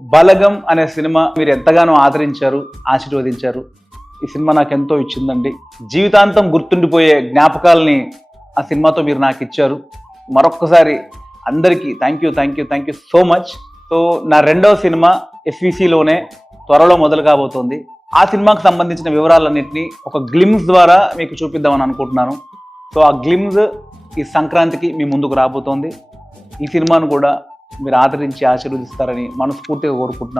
బలగం అనే సినిమా మీరు ఎంతగానో ఆదరించారు, ఆశీర్వదించారు. ఈ సినిమా నాకు ఎంతో ఇచ్చిందండి. జీవితాంతం గుర్తుండిపోయే జ్ఞాపకాలని ఆ సినిమాతో మీరు నాకు ఇచ్చారు. మరొక్కసారి అందరికీ thank you so much. So నా రెండవ సినిమా ఎస్విసిలోనే త్వరలో మొదలు కాబోతోంది. ఆ సినిమాకు సంబంధించిన వివరాలన్నింటినీ ఒక గ్లిమ్స్ ద్వారా మీకు చూపిద్దామని అనుకుంటున్నాను. సో ఆ గ్లిమ్స్ ఈ సంక్రాంతికి మీ ముందుకు రాబోతోంది. ఈ సినిమాను కూడా మీరు ఆదరించి ఆశీర్వదిస్తారని మనస్ఫూర్తిగా కోరుకుంటున్నాను.